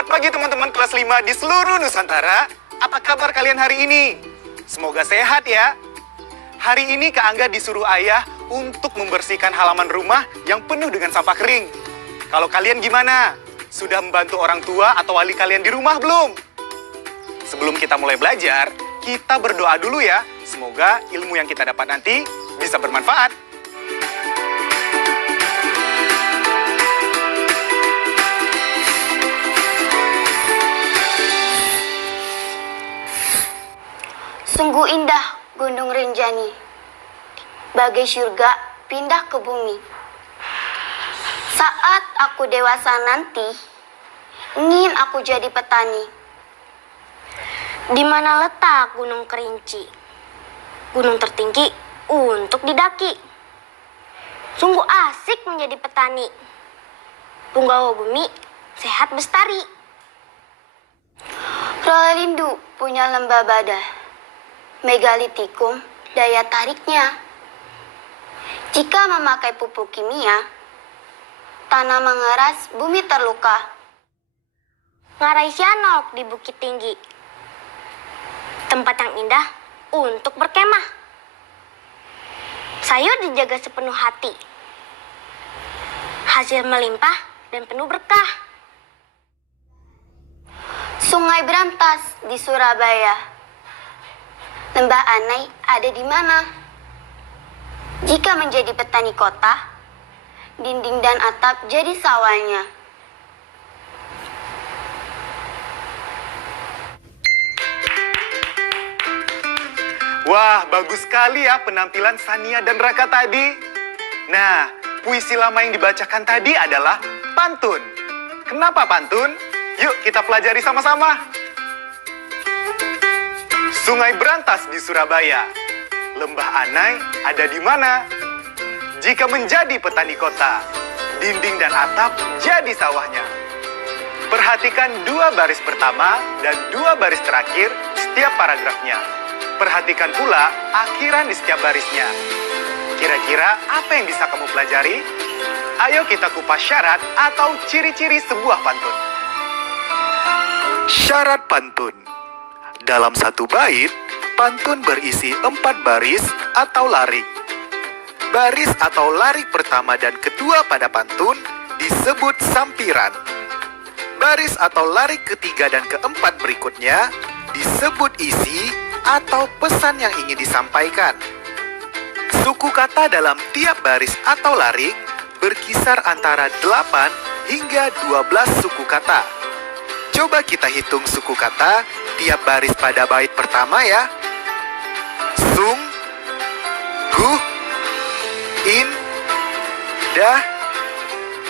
Selamat pagi teman-teman kelas 5 di seluruh Nusantara. Apa kabar kalian hari ini? Semoga sehat ya. Hari ini Kak Angga disuruh ayah untuk membersihkan halaman rumah yang penuh dengan sampah kering. Kalau kalian gimana? Sudah membantu orang tua atau wali kalian di rumah belum? Sebelum kita mulai belajar, kita berdoa dulu ya. Semoga ilmu yang kita dapat nanti bisa bermanfaat. Sungguh indah Gunung Rinjani, bagai surga pindah ke bumi. Saat aku dewasa nanti, ingin aku jadi petani. Di mana letak Gunung Kerinci? Gunung tertinggi untuk didaki. Sungguh asik menjadi petani. Punggawa bumi sehat bestari. Rolindu punya lembah badah. Megalitikum daya tariknya. Jika memakai pupuk kimia, tanah mengeras, bumi terluka. Ngarai Sianok di Bukit Tinggi, tempat yang indah untuk berkemah. Sayur dijaga sepenuh hati, hasil melimpah dan penuh berkah. Sungai berantas di Surabaya. Lembah Anai ada di mana? Jika menjadi petani kota, dinding dan atap jadi sawahnya. Wah, bagus sekali ya penampilan Sania dan Raka tadi. Nah, puisi lama yang dibacakan tadi adalah pantun. Kenapa pantun? Yuk kita pelajari sama-sama. Sungai berantas di Surabaya. Lembah Anai ada di mana? Jika menjadi petani kota, dinding dan atap jadi sawahnya. Perhatikan dua baris pertama dan dua baris terakhir setiap paragrafnya. Perhatikan pula akhiran di setiap barisnya. Kira-kira apa yang bisa kamu pelajari? Ayo kita kupas syarat atau ciri-ciri sebuah pantun. Syarat pantun. Dalam satu bait, pantun berisi 4 baris atau larik. Baris atau larik pertama dan kedua pada pantun disebut sampiran. Baris atau larik ketiga dan keempat berikutnya disebut isi atau pesan yang ingin disampaikan. Suku kata dalam tiap baris atau larik berkisar antara 8 hingga 12 suku kata. Coba kita hitung suku kata tiap baris pada bait pertama ya. Sung, gu, in, dah,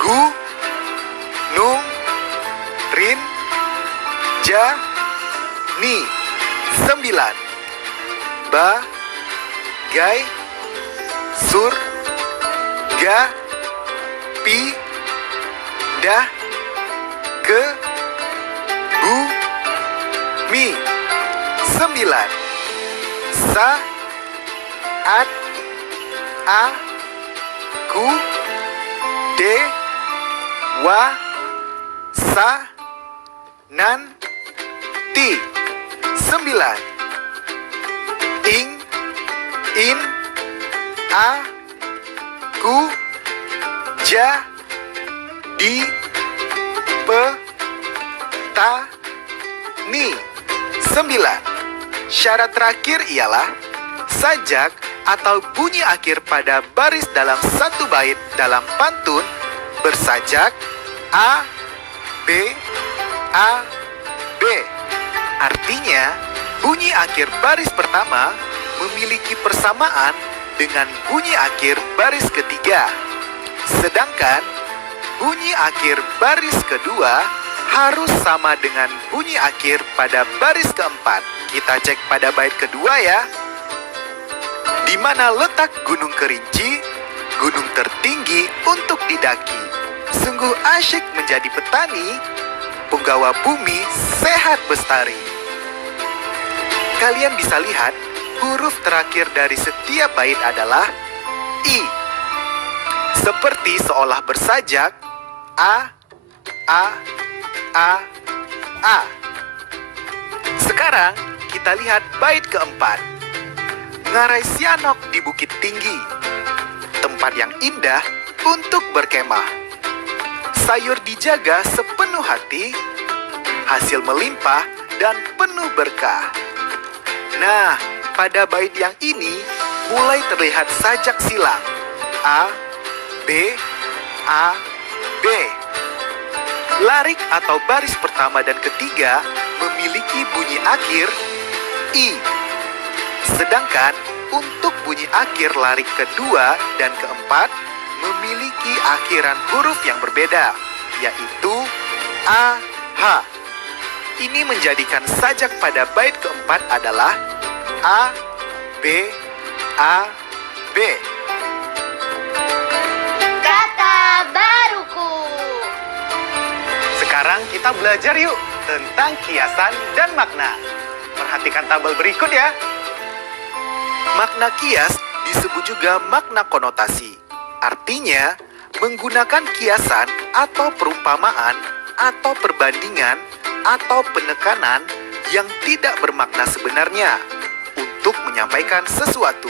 gu, nung, rin, ja, ni. 9. Ba, gai, sur, ga, pi, dah, ke, bu, mi. 9. Sa, at, a, ku, de, wa, sa, nan, ti. 9. Ing, in, a, ku, ja, di, pe, ta, ni. 9. Syarat terakhir ialah sajak atau bunyi akhir pada baris dalam satu bait dalam pantun bersajak A, B, A, B. Artinya, bunyi akhir baris pertama memiliki persamaan dengan bunyi akhir baris ketiga. Sedangkan, bunyi akhir baris kedua harus sama dengan bunyi akhir pada baris keempat. Kita cek pada bait kedua ya. Di mana letak Gunung Kerinci, gunung tertinggi untuk didaki. Sungguh asyik menjadi petani, punggawa bumi sehat bestari. Kalian bisa lihat huruf terakhir dari setiap bait adalah I. Seperti seolah bersajak A, A, A. Sekarang kita lihat bait keempat. Ngarai Sianok di Bukit Tinggi. Tempat yang indah untuk berkemah. Sayur dijaga sepenuh hati, hasil melimpah dan penuh berkah. Nah, pada bait yang ini mulai terlihat sajak silang. A, B, A, B. Larik atau baris pertama dan ketiga memiliki bunyi akhir I. Sedangkan untuk bunyi akhir larik kedua dan keempat memiliki akhiran huruf yang berbeda, yaitu A, H. Ini menjadikan sajak pada bait keempat adalah A, B, A, B. Kata baruku. Sekarang kita belajar yuk tentang kiasan dan makna. Perhatikan tabel berikut ya. Makna kias disebut juga makna konotasi. Artinya, menggunakan kiasan atau perumpamaan atau perbandingan atau penekanan yang tidak bermakna sebenarnya untuk menyampaikan sesuatu.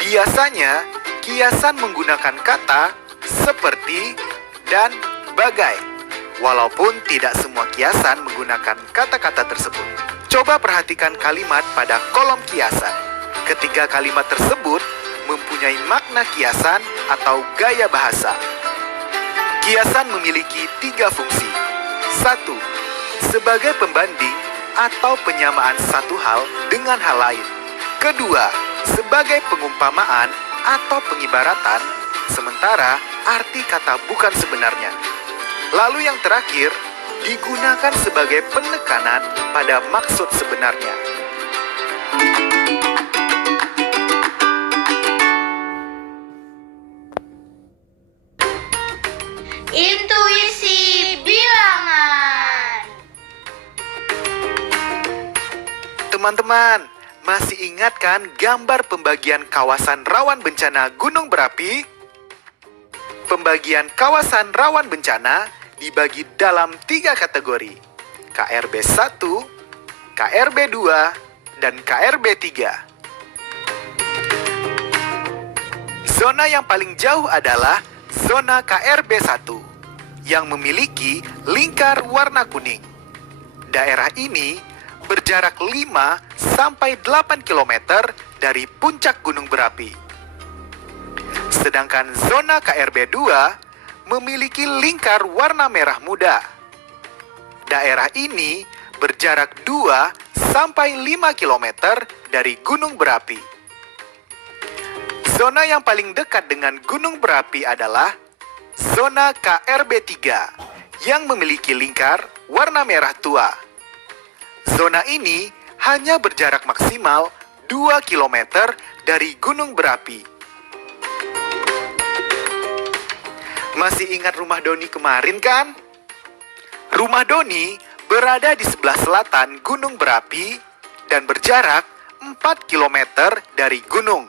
Biasanya, kiasan menggunakan kata seperti dan bagai. Walaupun tidak semua kiasan menggunakan kata-kata tersebut. Coba perhatikan kalimat pada kolom kiasan. Ketiga kalimat tersebut mempunyai makna kiasan atau gaya bahasa. Kiasan memiliki 3 fungsi. 1. Sebagai pembanding atau penyamaan satu hal dengan hal lain. Kedua, sebagai pengumpamaan atau pengibaratan, sementara arti kata bukan sebenarnya. Lalu yang terakhir, digunakan sebagai penekanan pada maksud sebenarnya. Intuisi bilangan. Teman-teman, masih ingat kan gambar pembagian kawasan rawan bencana gunung berapi? Pembagian kawasan rawan bencana dibagi dalam 3 kategori, KRB 1, KRB 2, dan KRB 3. Zona yang paling jauh adalah zona KRB 1 yang memiliki lingkar warna kuning. Daerah ini berjarak 5-8 km dari puncak gunung berapi. Sedangkan zona KRB 2 memiliki lingkar warna merah muda. Daerah ini berjarak 2-5 km dari gunung berapi. Zona yang paling dekat dengan gunung berapi adalah zona KRB 3 yang memiliki lingkar warna merah tua. Zona ini hanya berjarak maksimal 2 km dari gunung berapi. Masih ingat rumah Doni kemarin kan? Rumah Doni berada di sebelah selatan gunung berapi dan berjarak 4 km dari gunung.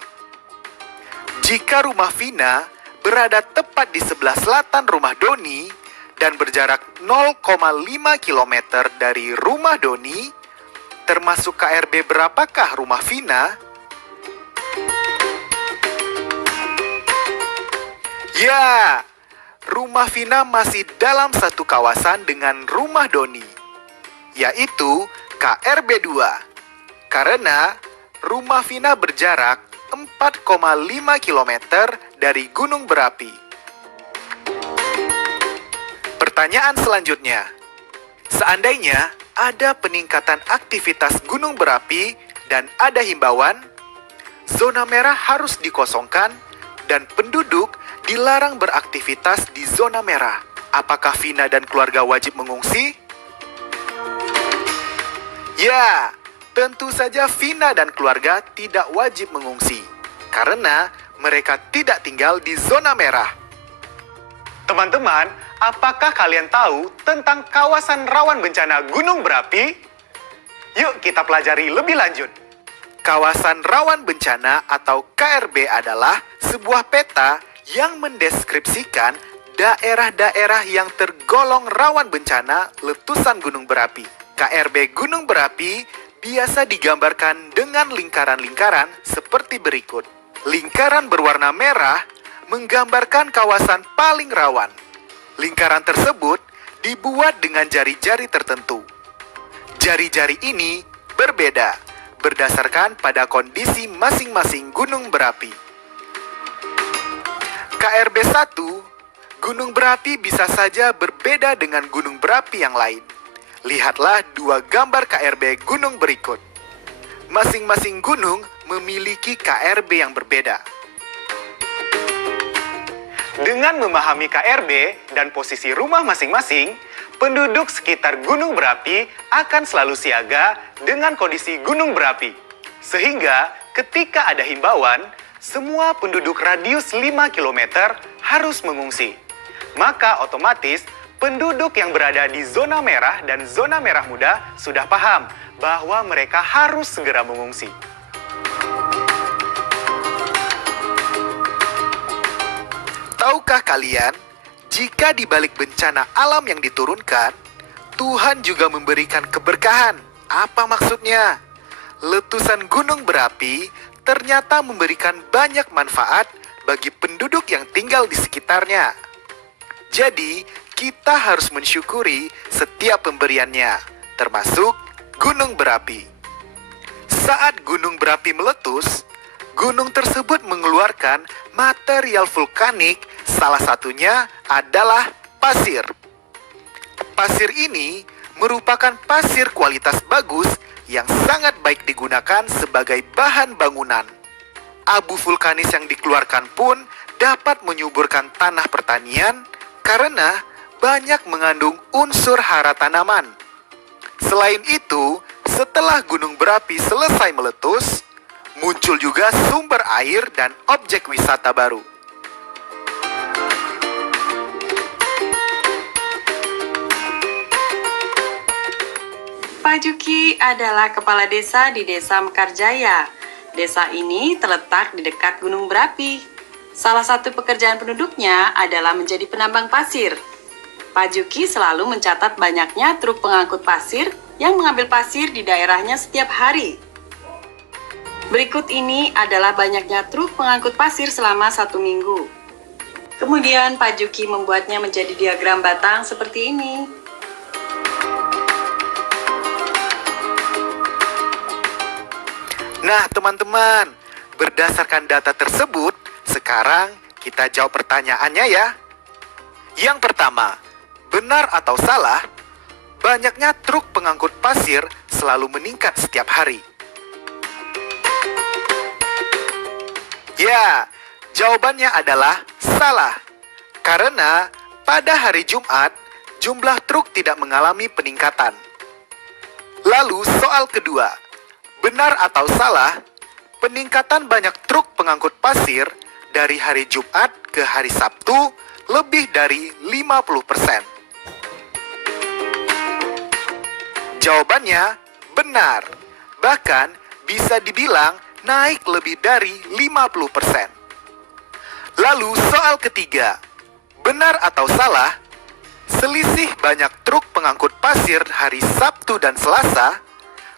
Jika rumah Vina berada tepat di sebelah selatan rumah Doni dan berjarak 0,5 km dari rumah Doni, termasuk KRB berapakah rumah Vina? Ya, rumah Vina masih dalam satu kawasan dengan rumah Doni, yaitu KRB 2. Karena rumah Vina berjarak 4,5 km dari gunung berapi. Pertanyaan selanjutnya, seandainya ada peningkatan aktivitas gunung berapi dan ada himbauan, zona merah harus dikosongkan dan penduduk dilarang beraktivitas di zona merah. Apakah Vina dan keluarga wajib mengungsi? Ya, tentu saja Vina dan keluarga tidak wajib mengungsi karena mereka tidak tinggal di zona merah. Teman-teman, apakah kalian tahu tentang kawasan rawan bencana gunung berapi? Yuk kita pelajari lebih lanjut. Kawasan rawan bencana atau KRB adalah sebuah peta yang mendeskripsikan daerah-daerah yang tergolong rawan bencana letusan gunung berapi. KRB gunung berapi biasa digambarkan dengan lingkaran-lingkaran seperti berikut. Lingkaran berwarna merah menggambarkan kawasan paling rawan. Lingkaran tersebut dibuat dengan jari-jari tertentu. Jari-jari ini berbeda berdasarkan pada kondisi masing-masing gunung berapi. KRB 1, gunung berapi bisa saja berbeda dengan gunung berapi yang lain. Lihatlah dua gambar KRB gunung berikut. Masing-masing gunung memiliki KRB yang berbeda. Dengan memahami KRB dan posisi rumah masing-masing, penduduk sekitar gunung berapi akan selalu siaga dengan kondisi gunung berapi. Sehingga ketika ada himbauan, semua penduduk radius 5 km harus mengungsi. Maka otomatis penduduk yang berada di zona merah dan zona merah muda sudah paham bahwa mereka harus segera mengungsi. Tahukah kalian, jika di balik bencana alam yang diturunkan, Tuhan juga memberikan keberkahan. Apa maksudnya? Letusan gunung berapi ternyata memberikan banyak manfaat bagi penduduk yang tinggal di sekitarnya. Jadi, kita harus mensyukuri setiap pemberiannya, termasuk gunung berapi. Saat gunung berapi meletus, gunung tersebut mengeluarkan material vulkanik, salah satunya adalah pasir. Pasir ini merupakan pasir kualitas bagus yang sangat baik digunakan sebagai bahan bangunan. Abu vulkanis yang dikeluarkan pun dapat menyuburkan tanah pertanian karena banyak mengandung unsur hara tanaman. Selain itu, setelah gunung berapi selesai meletus, muncul juga sumber air dan objek wisata baru. Pak Juki adalah kepala desa di Desa Mekarjaya. Desa ini terletak di dekat gunung berapi. Salah satu pekerjaan penduduknya adalah menjadi penambang pasir. Pak Juki selalu mencatat banyaknya truk pengangkut pasir yang mengambil pasir di daerahnya setiap hari. Berikut ini adalah banyaknya truk pengangkut pasir selama 1 minggu. Kemudian Pak Juki membuatnya menjadi diagram batang seperti ini. Nah, teman-teman, berdasarkan data tersebut, sekarang kita jawab pertanyaannya ya. Yang pertama, benar atau salah, banyaknya truk pengangkut pasir selalu meningkat setiap hari. Ya, jawabannya adalah salah. Karena pada hari Jumat, jumlah truk tidak mengalami peningkatan. Lalu soal kedua, benar atau salah, peningkatan banyak truk pengangkut pasir dari hari Jumat ke hari Sabtu lebih dari 50%. Jawabannya benar. Bahkan bisa dibilang naik lebih dari 50%. Lalu soal ketiga, benar atau salah, selisih banyak truk pengangkut pasir hari Sabtu dan Selasa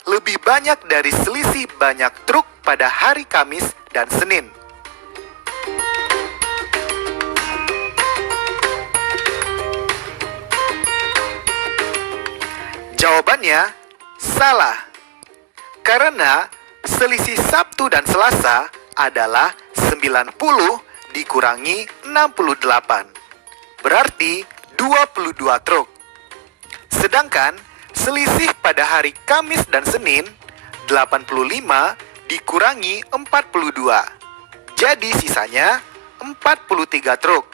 lebih banyak dari selisih banyak truk pada hari Kamis dan Senin. Jawabannya salah. Karena selisih Sabtu dan Selasa adalah 90 dikurangi 68. Berarti 22 truk. Sedangkan selisih pada hari Kamis dan Senin 85 dikurangi 42. Jadi sisanya 43 truk.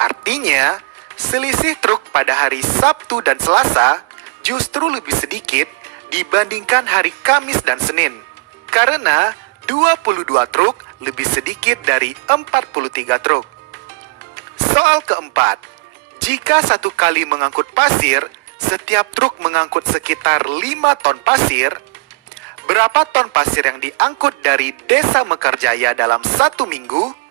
Artinya selisih truk pada hari Sabtu dan Selasa justru lebih sedikit dibandingkan hari Kamis dan Senin. Karena 22 truk lebih sedikit dari 43 truk. Soal keempat, jika satu kali mengangkut pasir, setiap truk mengangkut sekitar 5 ton pasir, berapa ton pasir yang diangkut dari Desa Mekarjaya dalam 1 minggu?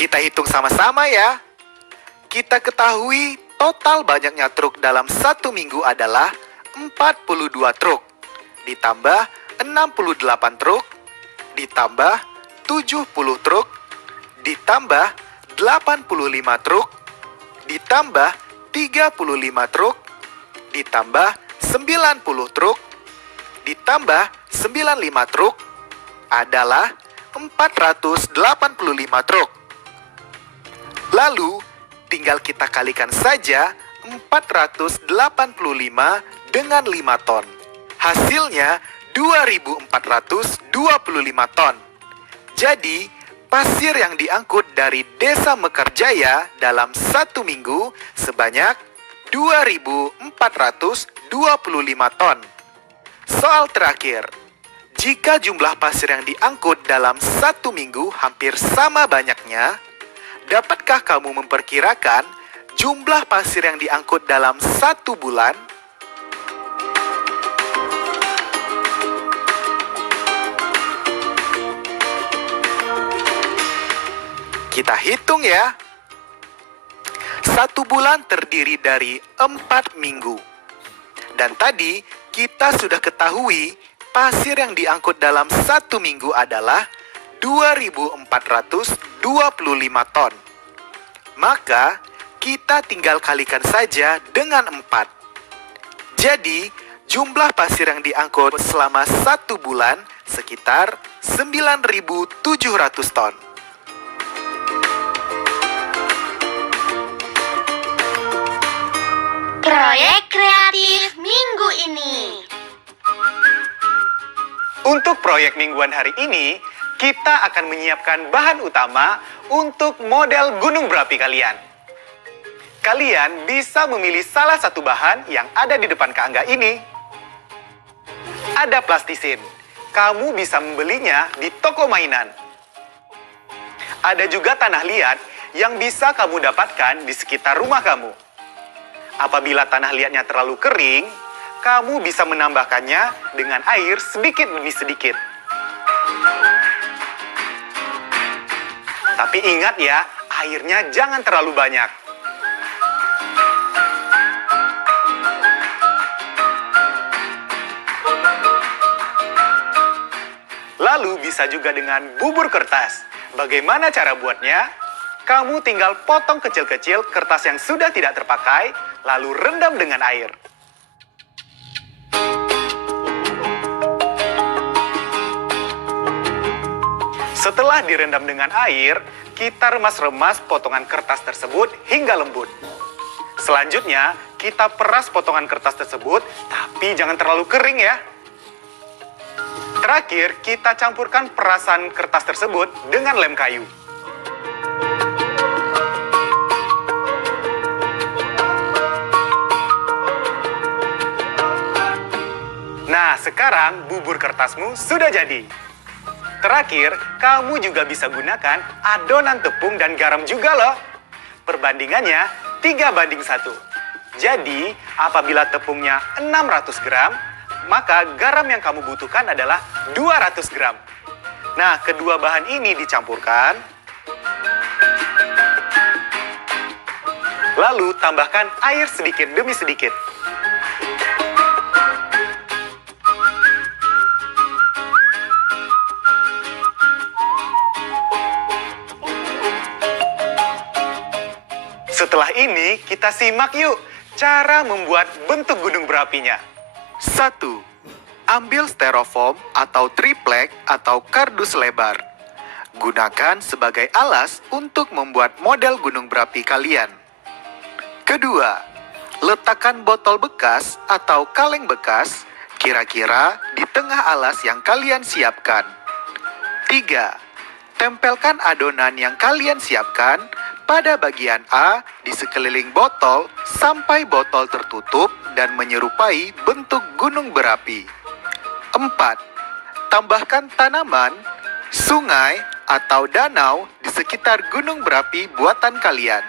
Kita hitung sama-sama ya. Kita ketahui total banyaknya truk dalam satu minggu adalah 42 truk. Ditambah 68 truk, ditambah 70 truk, ditambah 85 truk, ditambah 35 truk, ditambah 90 truk, ditambah 95 truk, adalah 485 truk. Lalu, tinggal kita kalikan saja 485 dengan 5 ton. Hasilnya 2.425 ton. Jadi, pasir yang diangkut dari Desa Mekarjaya dalam satu minggu sebanyak 2.425 ton. Soal terakhir, jika jumlah pasir yang diangkut dalam satu minggu hampir sama banyaknya, dapatkah kamu memperkirakan jumlah pasir yang diangkut dalam satu bulan? Kita hitung ya. Satu bulan terdiri dari 4 minggu. Dan tadi kita sudah ketahui pasir yang diangkut dalam satu minggu adalah 2.425 ton. Maka kita tinggal kalikan saja dengan 4. Jadi jumlah pasir yang diangkut selama satu bulan sekitar 9.700 ton. Proyek kreatif minggu ini. Untuk proyek mingguan hari ini, kita akan menyiapkan bahan utama untuk model gunung berapi kalian. Kalian bisa memilih salah satu bahan yang ada di depan Kak Angga ini. Ada plastisin. Kamu bisa membelinya di toko mainan. Ada juga tanah liat yang bisa kamu dapatkan di sekitar rumah kamu. Apabila tanah liatnya terlalu kering, kamu bisa menambahkannya dengan air sedikit demi sedikit. Tapi ingat ya, airnya jangan terlalu banyak. Lalu bisa juga dengan bubur kertas. Bagaimana cara buatnya? Kamu tinggal potong kecil-kecil kertas yang sudah tidak terpakai, lalu rendam dengan air. Setelah direndam dengan air, kita remas-remas potongan kertas tersebut hingga lembut. Selanjutnya, kita peras potongan kertas tersebut, tapi jangan terlalu kering ya. Terakhir, kita campurkan perasan kertas tersebut dengan lem kayu. Nah, sekarang bubur kertasmu sudah jadi. Terakhir, kamu juga bisa gunakan adonan tepung dan garam juga loh. Perbandingannya 3:1. Jadi, apabila tepungnya 600 gram, maka garam yang kamu butuhkan adalah 200 gram. Nah, kedua bahan ini dicampurkan. Lalu, tambahkan air sedikit demi sedikit. Setelah ini, kita simak yuk cara membuat bentuk gunung berapinya. 1. Ambil styrofoam atau triplek atau kardus lebar. Gunakan sebagai alas untuk membuat model gunung berapi kalian. Kedua, letakkan botol bekas atau kaleng bekas kira-kira di tengah alas yang kalian siapkan. 3. Tempelkan adonan yang kalian siapkan pada bagian A di sekeliling botol sampai botol tertutup dan menyerupai bentuk gunung berapi. 4. Tambahkan tanaman, sungai, atau danau di sekitar gunung berapi buatan kalian.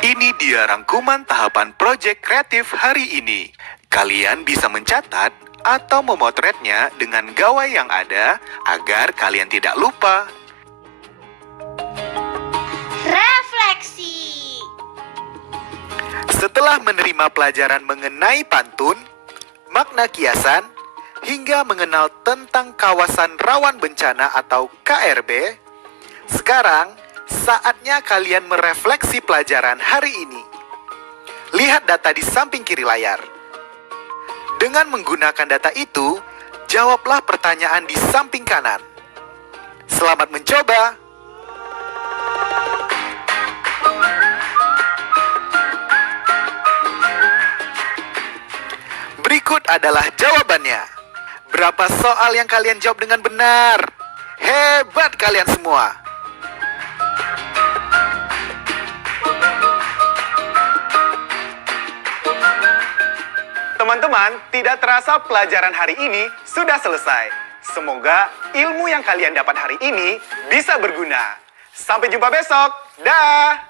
Ini dia rangkuman tahapan proyek kreatif hari ini. Kalian bisa mencatat atau memotretnya dengan gawai yang ada agar kalian tidak lupa. Setelah menerima pelajaran mengenai pantun, makna kiasan, hingga mengenal tentang kawasan rawan bencana atau KRB, sekarang saatnya kalian merefleksi pelajaran hari ini. Lihat data di samping kiri layar. Dengan menggunakan data itu, jawablah pertanyaan di samping kanan. Selamat mencoba! Berikut adalah jawabannya. Berapa soal yang kalian jawab dengan benar? Hebat kalian semua! Teman-teman, tidak terasa pelajaran hari ini sudah selesai. Semoga ilmu yang kalian dapat hari ini bisa berguna. Sampai jumpa besok. Dah!